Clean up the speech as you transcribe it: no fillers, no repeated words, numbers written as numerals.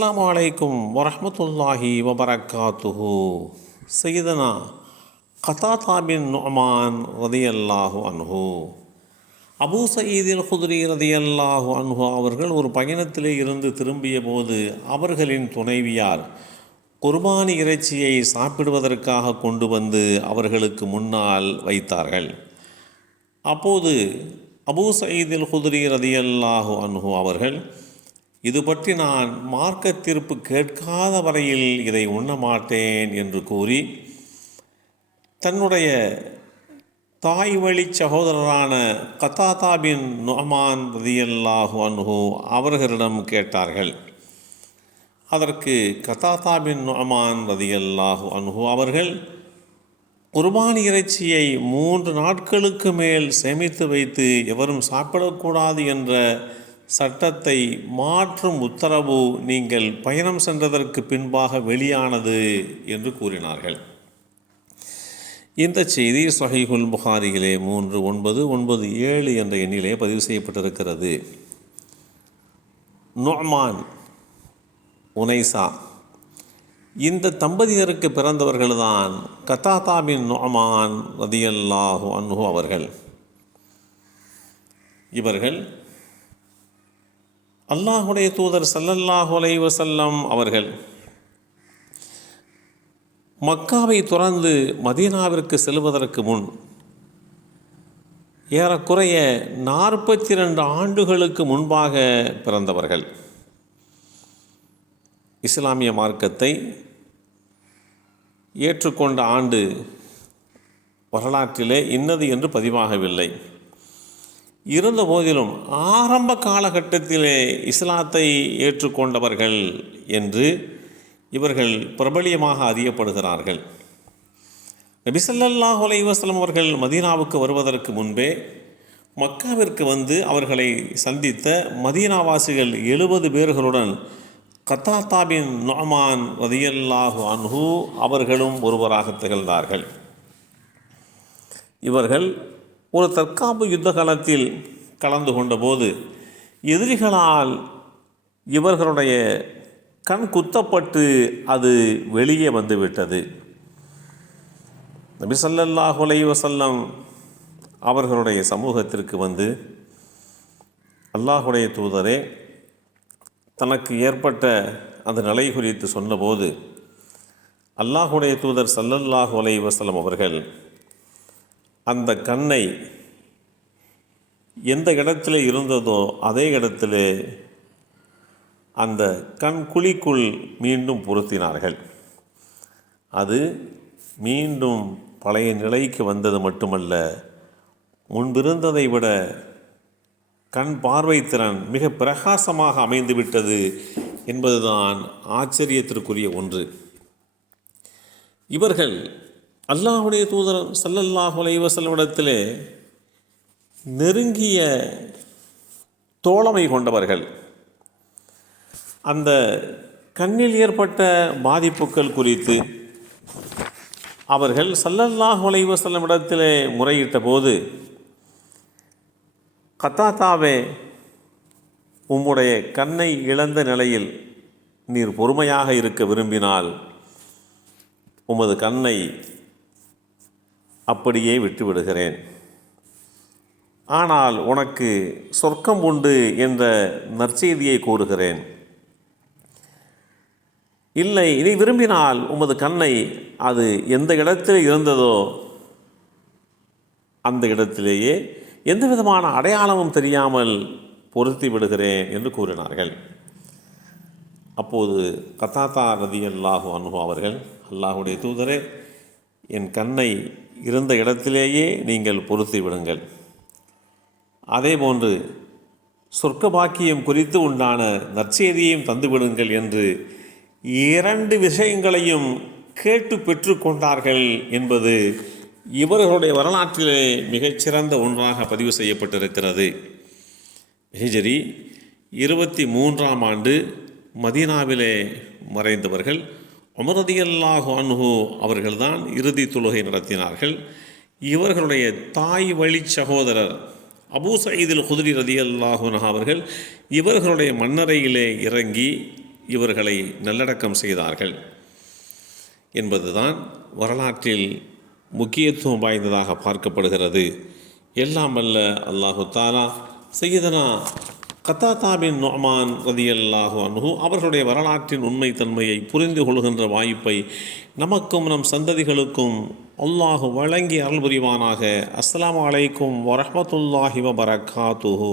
அஸ்ஸலாமு அலைக்கும் வரஹ்மத்துல்லாஹி வபரகாத்துஹு. சையதனா கதாதா பின் நுஅமான் ரதியல்லாஹு அன்ஹு, அபூ சயீதில் குத்ரி ரதியல்லாஹு அன்ஹு அவர்கள் ஒரு பயணத்திலே இருந்து திரும்பிய போது அவர்களின் துணைவியார் குர்பானி இறைச்சியை சாப்பிடுவதற்காக கொண்டு வந்து அவர்களுக்கு முன்னால் வைத்தார்கள். அப்போது அபூ சயீதில் குத்ரி ரதியல்லாஹு அன்ஹு அவர்கள், இது பற்றி நான் மார்க்க தீர்ப்பு கேட்காத வரையில் இதை உண்ண மாட்டேன் என்று கூறி தன்னுடைய தாய் வழி சகோதரரான கதாதா பின் நுஅமான் ரதியல்லாஹு அன்ஹு அவர்களிடம் கேட்டார்கள். அதற்கு கதாதா பின் நுஅமான் ரதியல்லாஹு அன்ஹு அவர்கள், குர்பானி இறைச்சியை 3 நாட்களுக்கு மேல் சேமித்து வைத்து எவரும் சாப்பிடக்கூடாது என்ற சட்டத்தை மாற்றும் உத்தரவு நீங்கள் பயணம் சென்றதற்கு பின்பாக வெளியானது என்று கூறினார்கள். இந்த செய்தி ஸஹீஹுல் புகாரியிலே 3997 என்ற எண்ணிலே பதிவு செய்யப்பட்டிருக்கிறது. நுஅமான், உனைசா இந்த தம்பதியருக்கு பிறந்தவர்கள்தான் கதாதா பின் நுஅமான் ரதியல்லாஹு அன்ஹு அவர்கள். இவர்கள் அல்லாஹுடைய தூதர் ஸல்லல்லாஹு அலைஹி வஸல்லம் அவர்கள் மக்காவை துறந்து மதீனாவிற்கு செல்வதற்கு முன் ஏறக்குறைய 42 ஆண்டுகளுக்கு முன்பாக பிறந்தவர்கள். இஸ்லாமிய மார்க்கத்தை ஏற்றுக்கொண்ட ஆண்டு வரலாற்றிலே இன்னது என்று பதிவாகவில்லை. இருந்த போதிலும் ஆரம்ப காலகட்டத்திலே இஸ்லாத்தை ஏற்றுக்கொண்டவர்கள் என்று இவர்கள் பிரபலியமாக அறியப்படுகிறார்கள். நபி ஸல்லல்லாஹு அலைஹி வஸல்லம் அவர்கள் மதீனாவுக்கு வருவதற்கு முன்பே மக்காவிற்கு வந்து அவர்களை சந்தித்த மதீனாவாசிகள் 70 பேர்களுடன் கதாதா பின் நுஅமான் ரதியல்லாஹு அன்ஹு அவர்களும் ஒருவராக திகழ்ந்தார்கள். இவர்கள் ஒரு தற்காப்பு யுத்த காலத்தில் கலந்து கொண்டபோது எதிரிகளால் இவர்களுடைய கண் குத்தப்பட்டு அது வெளியே வந்துவிட்டது. நபி ஸல்லல்லாஹு அலைஹி வஸல்லம் அவர்களுடைய சமூகத்திற்கு வந்து, அல்லாஹுடைய தூதரே, தனக்கு ஏற்பட்ட அந்த நிலை குறித்து சொன்னபோது அல்லாஹுடைய தூதர் ஸல்லல்லாஹு அலைஹி வஸல்லம் அவர்கள் அந்த கண்ணை எந்த இடத்துல இருந்ததோ அதே இடத்திலே அந்த கண் குழிக்குள் மீண்டும் பொருத்தினார்கள். அது மீண்டும் பழைய நிலைக்கு வந்தது மட்டுமல்ல, முன்பிருந்ததை விட கண் பார்வை திறன் மிக பிரகாசமாக அமைந்துவிட்டது என்பதுதான் ஆச்சரியத்திற்குரிய ஒன்று. இவர்கள் அல்லாஹுடைய தூதர் ஸல்லல்லாஹு அலைஹி வஸல்லம் இடத்திலே நெருங்கிய தோழமை கொண்டவர்கள். அந்த கண்ணில் ஏற்பட்ட பாதிப்புகள் குறித்து அவர்கள் ஸல்லல்லாஹு அலைஹி வஸல்லம் இடத்திலே முறையிட்ட போது, கதாதாவே, உம்முடைய கண்ணை இழந்த நிலையில் நீர் பொறுமையாக இருக்க விரும்பினால் உமது கண்ணை அப்படியே விட்டுவிடுகிறேன். ஆனால் உனக்கு சொர்க்கம் உண்டு என்ற நற்செய்தியை கூறுகிறேன். இல்லை, இதை விரும்பினால் உமது கண்ணை அது எந்த இடத்தில் இருந்ததோ அந்த இடத்திலேயே எந்த விதமான அடையாளமும் தெரியாமல் பொருத்தி விடுகிறேன் என்று கூறினார்கள். அப்போது கதாதா ரதியல்லாஹு அன்ஹு அவர்கள், அல்லாஹுடைய தூதரே, என் கண்ணை இருந்த இடத்திலேயே நீங்கள் பொருத்தி விடுங்கள். அதேபோன்று சொர்க்க பாக்கியம் குறித்து உண்டான நற்செய்தியையும் தந்துவிடுங்கள் என்று 2 விஷயங்களையும் கேட்டு பெற்றுக்கொண்டார்கள் என்பது இவர்களுடைய வரலாற்றிலே மிகச்சிறந்த ஒன்றாக பதிவு செய்யப்பட்டிருக்கிறது. ஹிஜ்ரி 23ஆம் ஆண்டு மதீனாவிலே மறைந்தவர்கள் உமர் ரலியல்லாஹு அன்ஹு அவர்கள்தான் இறுதி தொழுகை நடத்தினார்கள். இவர்களுடைய தாய் வழி சகோதரர் அபூ சயீதில் குத்ரி ரலியல்லாஹு அன்ஹு அவர்கள் இவர்களுடைய மண்ணறையிலே இறங்கி இவர்களை நல்லடக்கம் செய்தார்கள் என்பதுதான் வரலாற்றில் முக்கியத்துவம் வாய்ந்ததாக பார்க்கப்படுகிறது. எல்லாம் வல்ல அல்லாஹு தாலா சையதனா கத்தாதா பின் நுஅமான் ரலியல்லாஹு அன்ஹு அவர்களுடைய வரலாற்றின் உண்மைத்தன்மையை புரிந்து கொள்கின்ற வாய்ப்பை நமக்கும் நம் சந்ததிகளுக்கும் அல்லாஹ் வழங்கி அருள் புரிவானாக. அஸ்ஸலாமு அலைக்கும் வரஹ்மத்துல்லாஹி வபரகாத்துஹு.